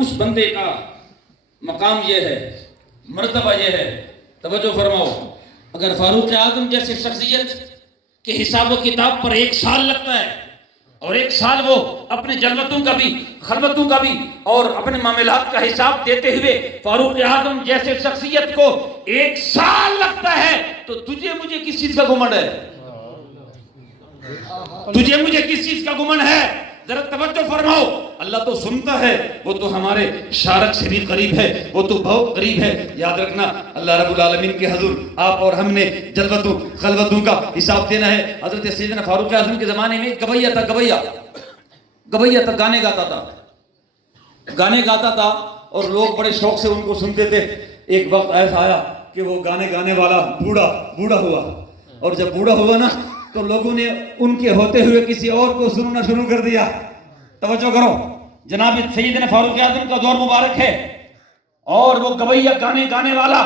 اس بندے کا مقام یہ ہے، مرتبہ یہ ہے. توجہ فرماؤ، اگر فاروق اعظم جیسے شخصیت کے حساب و کتاب پر 1 سال لگتا ہے، اور 1 سال وہ اپنے جلوتوں کا بھی، خلوتوں کا بھی اور اپنے معاملات کا حساب دیتے ہوئے فاروق اعظم جیسے شخصیت کو 1 سال لگتا ہے، تو تجھے مجھے کس چیز کا گھمنڈ ہے؟ تجھے مجھے کس چیز کا گھمنڈ ہے؟ ذرا توجہ فرماؤ. اللہ تو سنتا ہے، وہ تو ہمارے شارک سے بھی قریب ہے، وہ تو بہت قریب ہے. یاد رکھنا، اللہ رب العالمین کے حضور آپ اور ہم نے جلوتوں خلوتوں کا حساب دینا ہے. حضرت سیدنا فاروق اعظم کے زمانے میں گویا تھا، گویا تھا، گانے گاتا تھا اور لوگ بڑے شوق سے ان کو سنتے تھے. ایک وقت ایسا آیا کہ وہ گانے والا بوڑھا ہوا، اور جب بوڑھا ہوا نا تو لوگوں نے ان کے ہوتے ہوئے کسی اور کو سننا شروع کر دیا. توجہ کرو، جناب سیدنا فاروق اعظم کا دور مبارک ہے، اور وہ گویا گانے والا،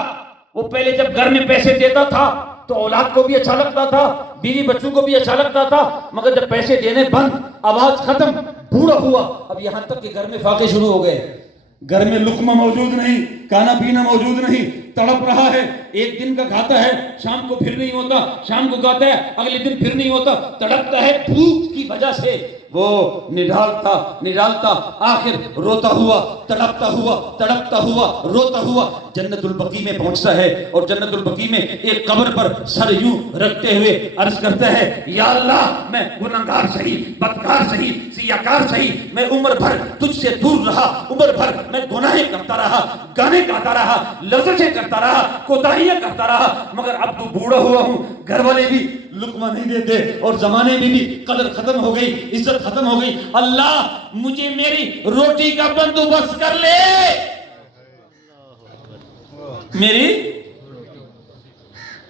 وہ پہلے جب گھر میں پیسے دیتا تھا تو اولاد کو بھی اچھا لگتا تھا، بیوی بچوں کو بھی اچھا لگتا تھا، مگر جب پیسے دینے بند، آواز ختم، بوڑھا ہوا، اب یہاں تک کہ گھر میں فاقے شروع ہو گئے. گھر میں لقمہ موجود نہیں، کھانا پینا موجود نہیں، تڑپ رہا ہے. ایک دن کا کھاتا ہے، شام کو پھر نہیں ہوتا، شام کو کھاتا ہے، اگلے دن پھر نہیں ہوتا، تڑپتا ہے بھوک کی وجہ سے. وہ نڈالتا آخر روتا ہوا، تڑپتا ہوا، روتا ہوا جنت البقیع میں پہنچتا ہے، اور جنت البقیع میں ایک قبر پر سر یوں رکھتے ہوئے عرض کرتا ہے، یا اللہ میں گنہگار سہی، بدکار سہی، سیاکار سہی، میں عمر بھر تجھ سے دور رہا، عمر بھر میں گناہیں کرتا رہا، گانے گاتا رہا، لفظیں کرتا رہا، کوتاہیاں کرتا رہا، مگر اب تو بوڑھا ہوا ہوں، گھر والے بھی لقمہ نہیں دیتے، اور زمانے میں بھی قدر ختم ہو گئی، عزت ختم ہو گئی. اللہ مجھے میری روٹی کا بندوبست کر لے. میری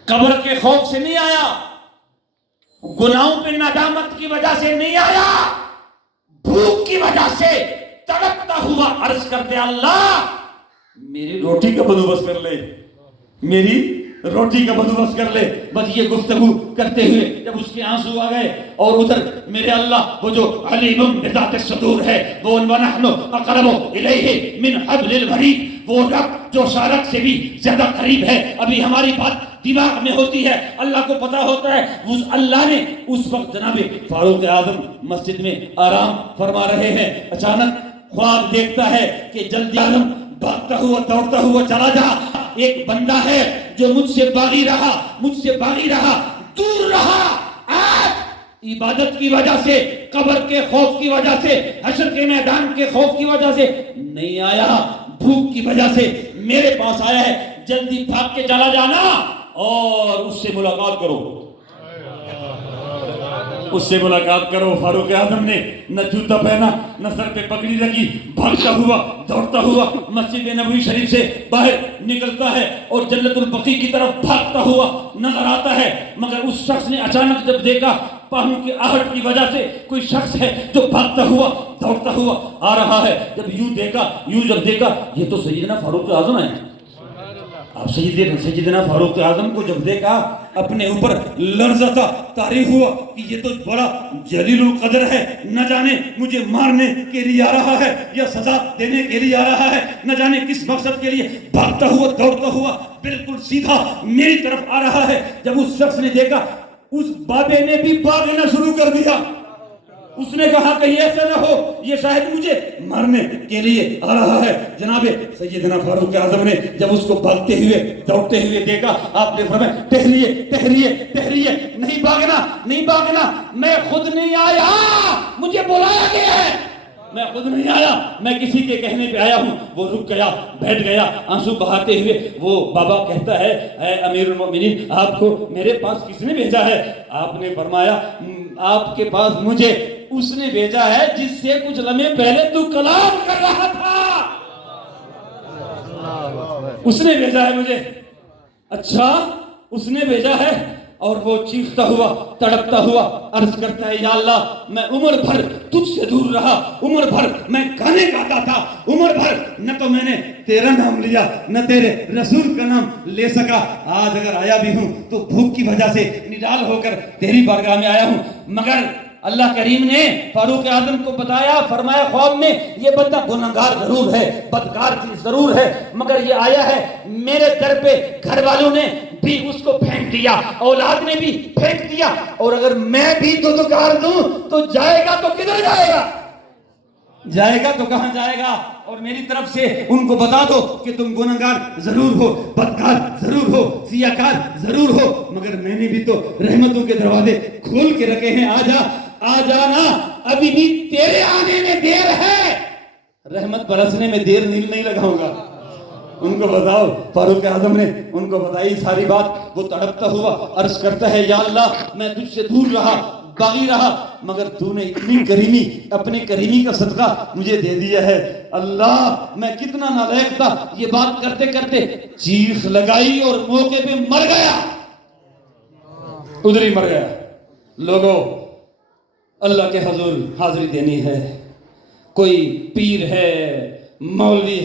قبر کے خوف سے نہیں آیا، گناہوں پہ ندامت کی وجہ سے نہیں آیا، بھوک کی وجہ سے تڑپتا ہوا عرض کرتے، اللہ میری روٹی کا بندوبست کر لے، میری روٹی کا بندوبست کر لے. بس یہ گفتگو کرتے ہوئے جب اس کے آنسو آ گئے، اور ادھر میرے اللہ وہ جو علیم بذات الصدور ہے، وہ وَنَحْنُ أَقْرَبُ إِلَيْهِ مِنْ حَبْلِ الْوَرِيدِ، وہ رب جو شارک سے بھی زیادہ قریب ہے. ابھی ہماری بات دماغ میں ہوتی ہے، اللہ کو پتا ہوتا ہے. اس اللہ نے اس وقت جناب فاروق اعظم مسجد میں آرام فرما رہے ہیں، اچانک خواب دیکھتا ہے کہ جلدی عالم بھاگتا ہوا دوڑتا ہوا چلا جا، ایک بندہ ہے جو مجھ سے باغی رہا، دور رہا، آج عبادت کی وجہ سے، قبر کے خوف کی وجہ سے، حشر کے میدان کے خوف کی وجہ سے نہیں آیا، بھوک کی وجہ سے میرے پاس آیا ہے. جلدی بھاگ کے چلا جانا اور اس سے ملاقات کرو. فاروق اعظم نے نہ جوتا پہنا، نہ سر پہ پگڑی رکھی، بھاگتا ہوا دوڑتا ہوا مسجد نبوی شریف سے باہر نکلتا ہے، اور جنت البقیع کی طرف بھاگتا ہوا نظر آتا ہے. مگر اس شخص نے اچانک جب دیکھا، پاؤں کی آہٹ کی وجہ سے کوئی شخص ہے جو بھاگتا ہوا دوڑتا ہوا آ رہا ہے. جب دیکھا یہ تو سیدنا فاروق اعظم ہے. آپ سیدنا فاروق اعظم کو جب دیکھا، اپنے اوپر لرزہ تھا طاری ہوا کہ یہ تو بڑا جلیل القدر ہے، نہ جانے مجھے مارنے کے لیے آ رہا ہے یا سزا دینے کے لیے آ رہا ہے، نہ جانے کس مقصد کے لیے. بھاگتا ہوا دوڑتا ہوا بالکل سیدھا میری طرف آ رہا ہے. جب اس شخص نے دیکھا، اس بابے نے بھی بھاگنا شروع کر دیا. اس نے کہا کہیں ایسا نہ ہو یہ شاید مجھے مارنے کے لیے آ رہا ہے. جناب سیدنا فاروق اعظم نے جب اس کو بھاگتے ہوئے دوڑتے ہوئے دیکھا، آپ نے فرمایا ٹھہریے، نہیں بھاگنا، میں خود نہیں آیا، مجھے بلایا گیا ہے، میں خود نہیں آیا، میں کسی کے کہنے پہ آیا ہوں. وہ رک گیا، بیٹھ گیا، آنسو بہاتے ہوئے. وہ بابا کہتا ہے، اے امیر المؤمنین، آپ کو میرے پاس کس نے بھیجا ہے؟ آپ نے فرمایا، آپ کے پاس مجھے اس نے بھیجا ہے جس سے کچھ لمحے پہلے تو کلام کر رہا تھا، اس نے بھیجا ہے مجھے. اچھا اس نے بھیجا ہے. اور وہ چیختا ہوا تڑپتا ہوا عرض کرتا ہے، یا اللہ میں عمر بھر تجھ سے دور رہا، عمر بھر میں گانے گاتا تھا، عمر بھر نہ تو میں نے تیرا نام لیا، نہ تیرے رسول کا نام لے سکا. آج اگر آیا بھی ہوں تو بھوک کی وجہ سے نڈال ہو کر تیری بارگاہ میں آیا ہوں. مگر اللہ کریم نے فاروق اعظم کو بتایا، فرمایا خواب میں یہ بندہ گنہگار ضرور ہے، بدکار ضرور ہے، مگر یہ آیا ہے میرے در پہ، گھر والوں نے بھی اس کو پھینک دیا، اولاد نے بھی پھینک دیا، اور اگر میں بھی دودھگار دوں تو جائے گا تو کدھر جائے گا؟ جائے گا تو کہاں جائے گا؟ اور میری طرف سے ان کو بتا دو کہ تم گنہگار ضرور ہو، بدکار ضرور ہو، سیاکار ضرور ہو، مگر میں نے بھی تو رحمتوں کے دروازے کھول کے رکھے ہیں، آ جانا، ابھی بھی تیرے آنے میں دیر ہے، رحمت برسنے میں دیر نہیں لگاؤں گا۔ ان کو بتاؤ، فاروق اعظم نے ان کو بتائی ساری بات، وہ تڑپتا ہوا عرض کرتا ہے یا اللہ میں تجھ سے دور رہا، باغی رہا، مگر تو نے اتنی کریمی، اپنے کریمی کا صدقہ مجھے دے دیا ہے، اللہ میں کتنا نالائق تھا، یہ بات کرتے کرتے چیخ لگائی اور موقع پہ مر گیا، ادھر ہی مر گیا۔ لوگوں، اللہ کے حضور حاضری دینی ہے، کوئی پیر ہے، مولوی ہے،